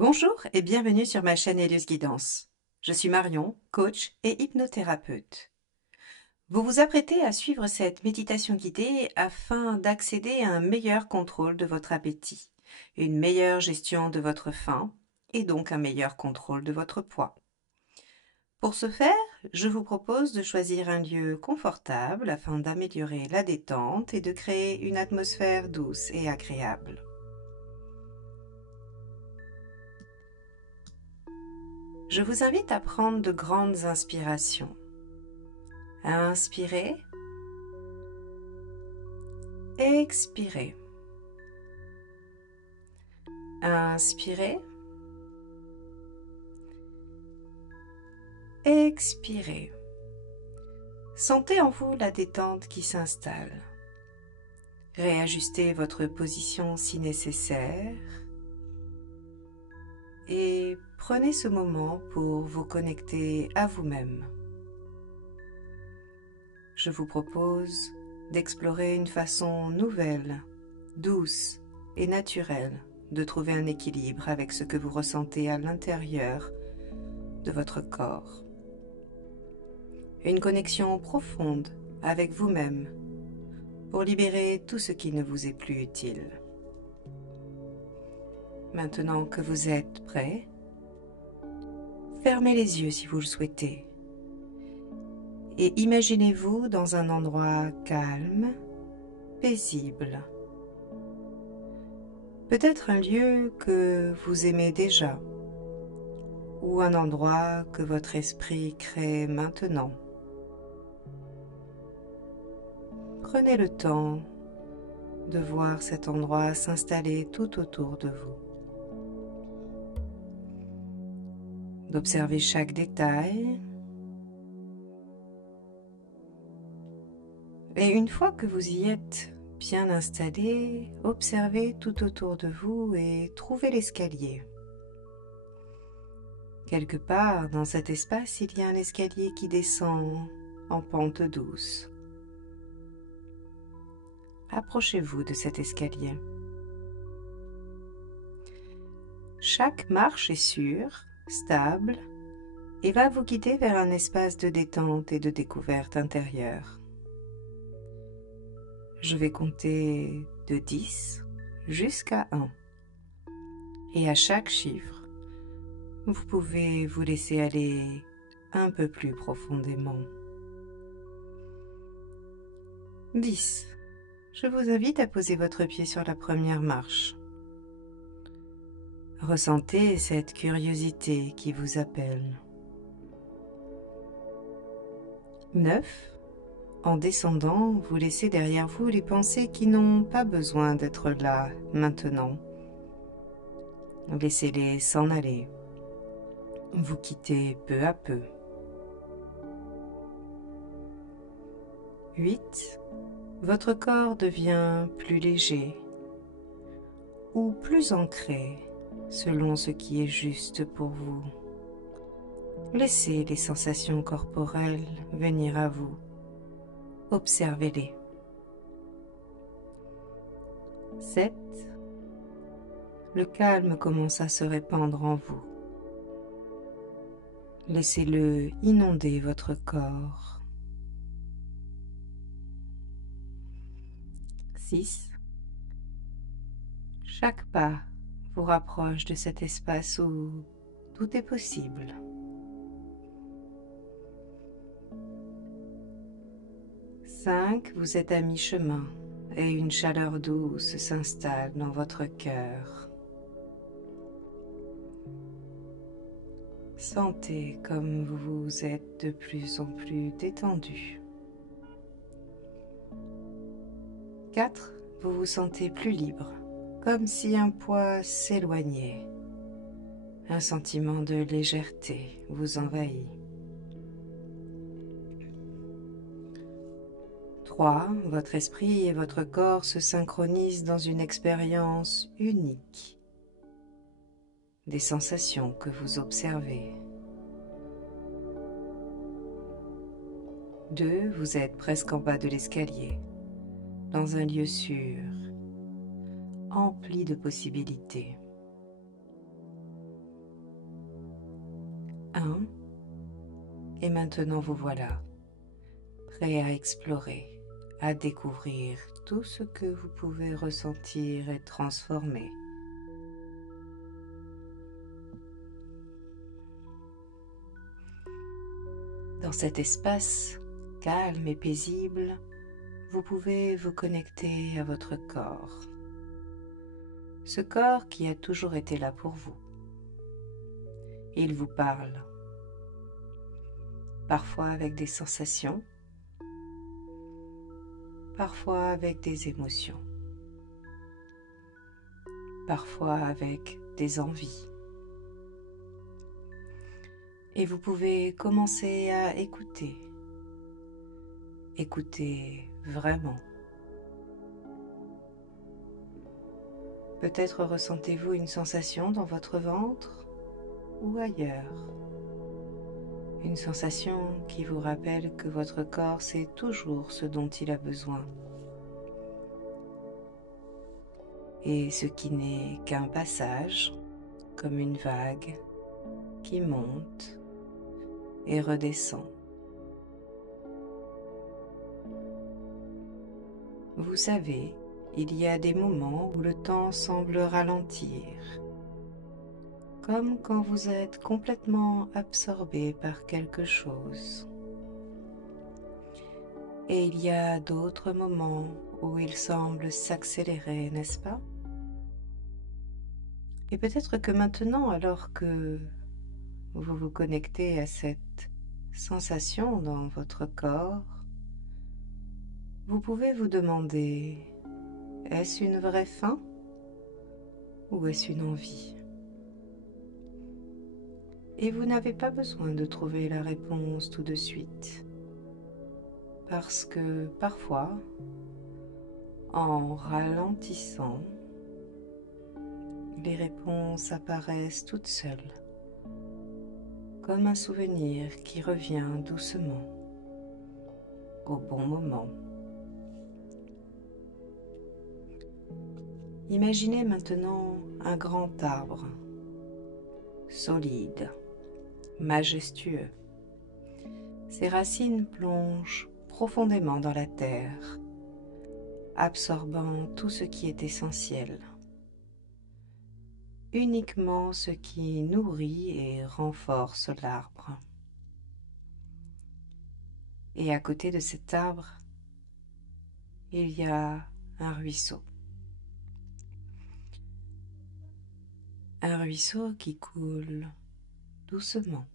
Bonjour et bienvenue sur ma chaîne Elios Guidance. Je suis Marion, coach et hypnothérapeute. Vous vous apprêtez à suivre cette méditation guidée afin d'accéder à un meilleur contrôle de votre appétit, une meilleure gestion de votre faim et donc un meilleur contrôle de votre poids. Pour ce faire, je vous propose de choisir un lieu confortable afin d'améliorer la détente et de créer une atmosphère douce et agréable. Je vous invite à prendre de grandes inspirations. À inspirer, expirez. Inspirez, expirez. Sentez en vous la détente qui s'installe. Réajustez votre position si nécessaire et prenez ce moment pour vous connecter à vous-même. Je vous propose d'explorer une façon nouvelle, douce et naturelle de trouver un équilibre avec ce que vous ressentez à l'intérieur de votre corps. Une connexion profonde avec vous-même pour libérer tout ce qui ne vous est plus utile. Maintenant que vous êtes prêt, fermez les yeux si vous le souhaitez et imaginez-vous dans un endroit calme, paisible. Peut-être un lieu que vous aimez déjà ou un endroit que votre esprit crée maintenant. Prenez le temps de voir cet endroit s'installer tout autour de vous, d'observer chaque détail. Et une fois que vous y êtes bien installé, observez tout autour de vous et trouvez l'escalier. Quelque part dans cet espace, il y a un escalier qui descend en pente douce. Approchez-vous de cet escalier. Chaque marche est sûre, stable et va vous guider vers un espace de détente et de découverte intérieure. Je vais compter de 10 jusqu'à 1. Et à chaque chiffre, vous pouvez vous laisser aller un peu plus profondément. 10. Je vous invite à poser votre pied sur la première marche. Ressentez cette curiosité qui vous appelle. 9. En descendant, vous laissez derrière vous les pensées qui n'ont pas besoin d'être là maintenant. Laissez-les s'en aller. Vous quittez peu à peu. 8. Votre corps devient plus léger ou plus ancré selon ce qui est juste pour vous. Laissez les sensations corporelles venir à vous. Observez-les. 7. Le calme commence à se répandre en vous. Laissez-le inonder votre corps. 6. Chaque pas vous rapproche de cet espace où tout est possible. 5. Vous êtes à mi-chemin et une chaleur douce s'installe dans votre cœur. Sentez comme vous êtes de plus en plus détendu. 4. Vous vous sentez plus libre, comme si un poids s'éloignait. Un sentiment de légèreté vous envahit. 3. Votre esprit et votre corps se synchronisent dans une expérience unique. Des sensations que vous observez. 2. Vous êtes presque en bas de l'escalier, dans un lieu sûr, empli de possibilités. bien, et maintenant vous voilà, prêt à explorer, à découvrir tout ce que vous pouvez ressentir et transformer. Dans cet espace calme et paisible, vous pouvez vous connecter à votre corps. Ce corps qui a toujours été là pour vous. Il vous parle, parfois avec des sensations, parfois avec des émotions, parfois avec des envies. Et vous pouvez commencer à écouter. Écoutez vraiment. Peut-être ressentez-vous une sensation dans votre ventre ou ailleurs. Une sensation qui vous rappelle que votre corps sait toujours ce dont il a besoin. Et ce qui n'est qu'un passage, comme une vague, qui monte et redescend. Vous savez, il y a des moments où le temps semble ralentir, comme quand vous êtes complètement absorbé par quelque chose. Et il y a d'autres moments où il semble s'accélérer, n'est-ce pas? Et peut-être que maintenant, alors que vous vous connectez à cette sensation dans votre corps, vous pouvez vous demander, est-ce une vraie faim ou est-ce une envie? Et vous n'avez pas besoin de trouver la réponse tout de suite, parce que parfois, en ralentissant, les réponses apparaissent toutes seules, comme un souvenir qui revient doucement, au bon moment. Imaginez maintenant un grand arbre, solide, majestueux. Ses racines plongent profondément dans la terre, absorbant tout ce qui est essentiel, uniquement ce qui nourrit et renforce l'arbre. Et à côté de cet arbre, il y a un ruisseau. Un ruisseau qui coule doucement,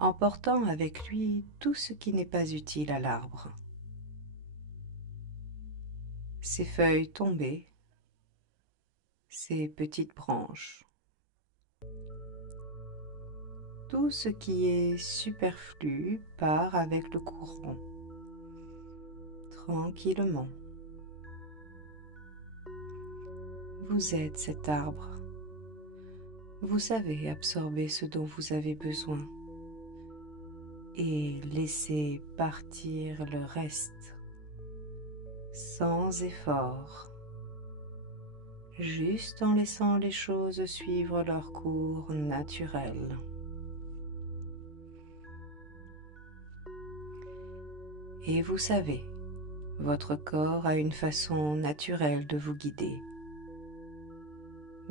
emportant avec lui tout ce qui n'est pas utile à l'arbre. Ses feuilles tombées, ses petites branches. Tout ce qui est superflu part avec le courant, tranquillement. Vous êtes cet arbre. Vous savez absorber ce dont vous avez besoin et laisser partir le reste sans effort, juste en laissant les choses suivre leur cours naturel. Et vous savez, votre corps a une façon naturelle de vous guider.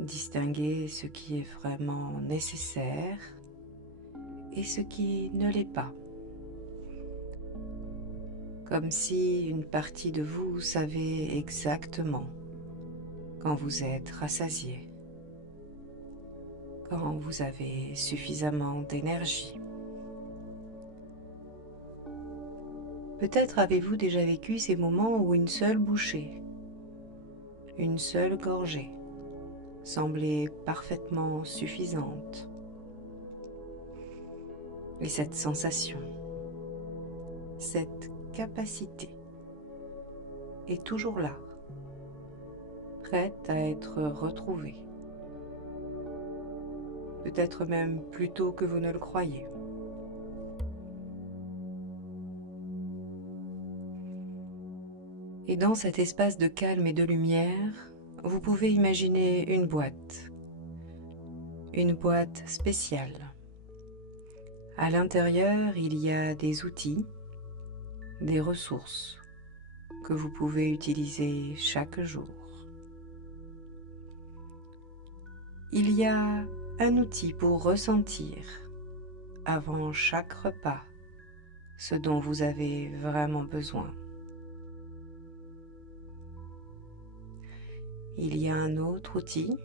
Distinguer ce qui est vraiment nécessaire et ce qui ne l'est pas. Comme si une partie de vous savait exactement quand vous êtes rassasié, quand vous avez suffisamment d'énergie. Peut-être avez-vous déjà vécu ces moments où une seule bouchée, une seule gorgée, semblait parfaitement suffisante. Et cette sensation, cette capacité est toujours là, prête à être retrouvée. Peut-être même plus tôt que vous ne le croyez. Et dans cet espace de calme et de lumière, vous pouvez imaginer une boîte spéciale À l'intérieur, il y a des outils, des ressources que vous pouvez utiliser chaque jour. Il y a un outil pour ressentir, avant chaque repas, ce dont vous avez vraiment besoin. Il y a un autre outil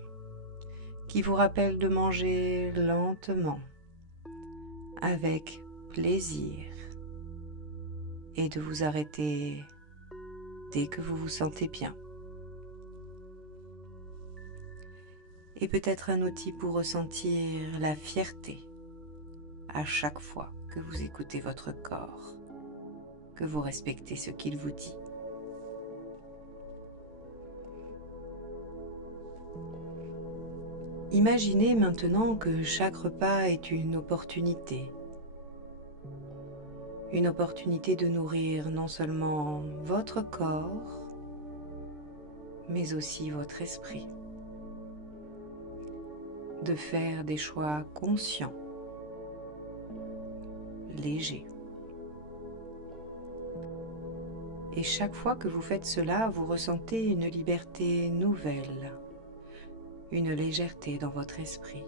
qui vous rappelle de manger lentement, avec plaisir, et de vous arrêter dès que vous vous sentez bien. Et peut-être un outil pour ressentir la fierté à chaque fois que vous écoutez votre corps, que vous respectez ce qu'il vous dit. Imaginez maintenant que chaque repas est une opportunité de nourrir non seulement votre corps, mais aussi votre esprit, de faire des choix conscients, légers. Et chaque fois que vous faites cela, vous ressentez une liberté nouvelle, une légèreté dans votre esprit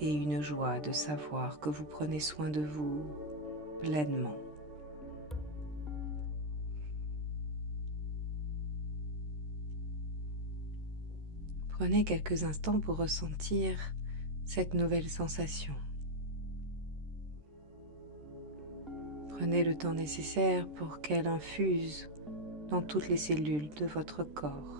et une joie de savoir que vous prenez soin de vous pleinement. Prenez quelques instants pour ressentir cette nouvelle sensation. Prenez le temps nécessaire pour qu'elle infuse dans toutes les cellules de votre corps.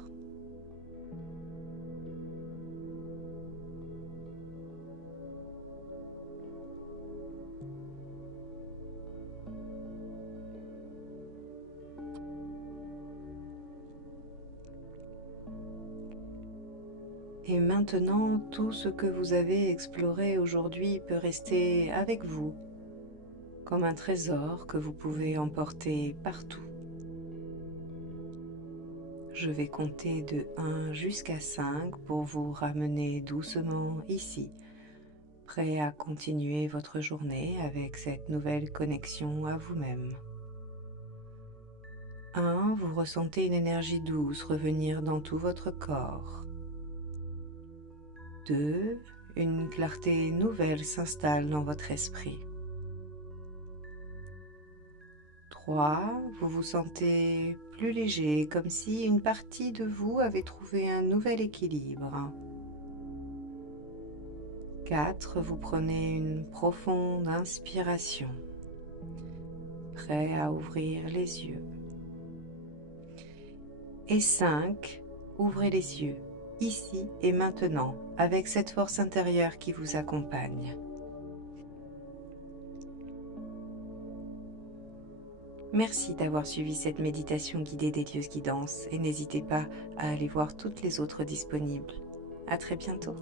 Et maintenant, tout ce que vous avez exploré aujourd'hui peut rester avec vous, comme un trésor que vous pouvez emporter partout. Je vais compter de 1 jusqu'à 5 pour vous ramener doucement ici, prêt à continuer votre journée avec cette nouvelle connexion à vous-même. 1, vous ressentez une énergie douce revenir dans tout votre corps. 2, une clarté nouvelle s'installe dans votre esprit. 3, vous vous sentez plus léger, comme si une partie de vous avait trouvé un nouvel équilibre. 4, vous prenez une profonde inspiration, prêt à ouvrir les yeux. Et 5, ouvrez les yeux, ici et maintenant, avec cette force intérieure qui vous accompagne. Merci d'avoir suivi cette méditation guidée d'Hélios Guidance et n'hésitez pas à aller voir toutes les autres disponibles. À très bientôt.